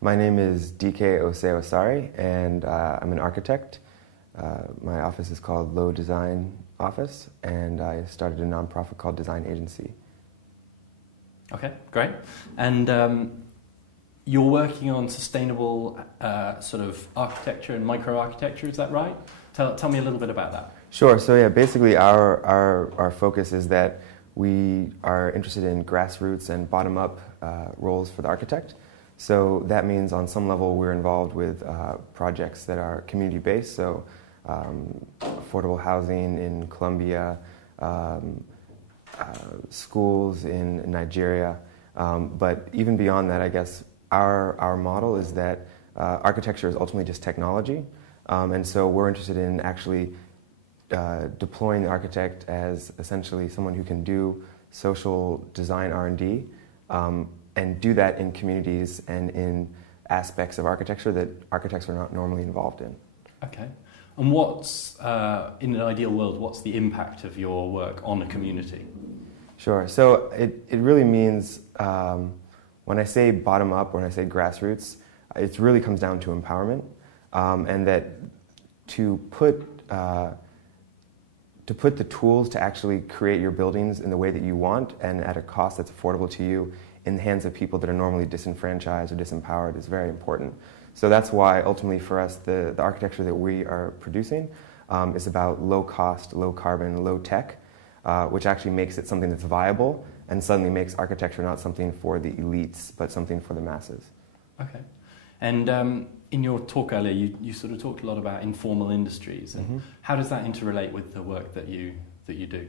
My name is DK Ossoe Asare, and I'm an architect. My office is called Low Design Office, and I started a nonprofit called Design Agency. Okay, great. And you're working on sustainable sort of architecture and microarchitecture, is that right? Tell me a little bit about that. Sure. So yeah, basically our focus is that we are interested in grassroots and bottom-up roles for the architect. So that means on some level we're involved with projects that are community-based, so affordable housing in Colombia, schools in Nigeria. But even beyond that, I guess, our model is that architecture is ultimately just technology. And so we're interested in actually deploying the architect as essentially someone who can do social design R&D and do that in communities and in aspects of architecture that architects are not normally involved in. Okay. And what's, in an ideal world, what's the impact of your work on a community? Sure. So it really means, when I say bottom-up, when I say grassroots, it really comes down to empowerment, and that to put the tools to actually create your buildings in the way that you want and at a cost that's affordable to you in the hands of people that are normally disenfranchised or disempowered is very important. So that's why ultimately for us the architecture that we are producing is about low cost, low carbon, low tech, which actually makes it something that's viable and suddenly makes architecture not something for the elites but something for the masses. Okay. And in your talk earlier, you sort of talked a lot about informal industries. And how does that interrelate with the work that you do?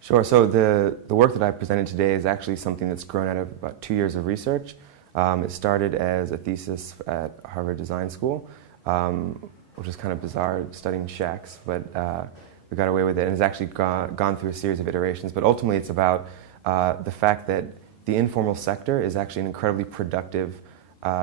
Sure. So the work that I presented today is actually something that's grown out of about 2 years of research. It started as a thesis at Harvard Design School, which is kind of bizarre, studying shacks, but we got away with it. And it's actually gone through a series of iterations. But ultimately, it's about the fact that the informal sector is actually an incredibly productive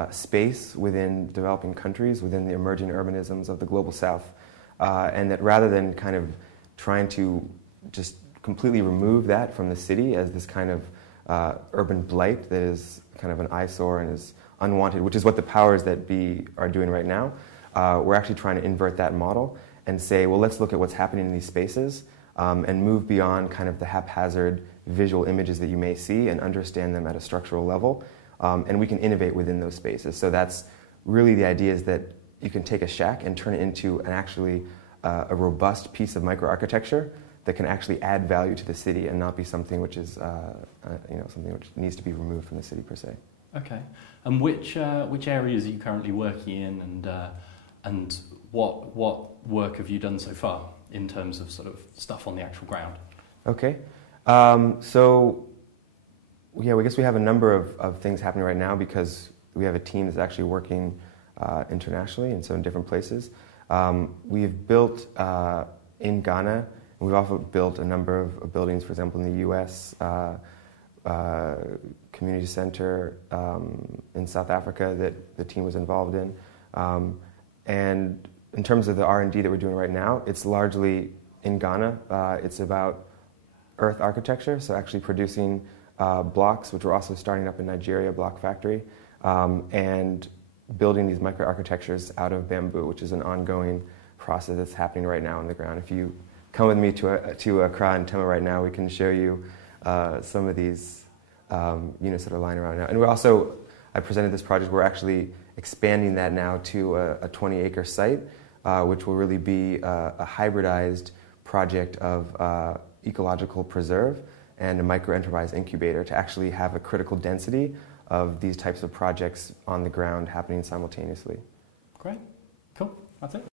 space within developing countries, within the emerging urbanisms of the global south, and that rather than kind of trying to just completely remove that from the city as this kind of urban blight that is kind of an eyesore and is unwanted, which is what the powers that be are doing right now, we're actually trying to invert that model and say, well, let's look at what's happening in these spaces and move beyond kind of the haphazard visual images that you may see and understand them at a structural level. And we can innovate within those spaces. So that's really the idea, is that you can take a shack and turn it into an actually a robust piece of microarchitecture that can actually add value to the city and not be something which is something which needs to be removed from the city per se. Okay. And which areas are you currently working in, and what work have you done so far in terms of sort of stuff on the actual ground? Okay. So yeah, I guess we have a number of things happening right now because we have a team that's actually working internationally and so in different places. We've built in Ghana, and we've also built a number of buildings, for example, in the U.S., community center in South Africa that the team was involved in. And in terms of the R&D that we're doing right now, it's largely in Ghana. It's about earth architecture, so actually producing blocks, which we're also starting up in Nigeria, block factory, and building these microarchitectures out of bamboo, which is an ongoing process that's happening right now on the ground. If you come with me to Accra and Tema right now, we can show you some of these units that are lying around now. And we're also, I presented this project, we're actually expanding that now to a 20-acre site, which will really be a hybridized project of ecological preserve and a micro-enterprise incubator to actually have a critical density of these types of projects on the ground happening simultaneously. Great. Cool. That's it.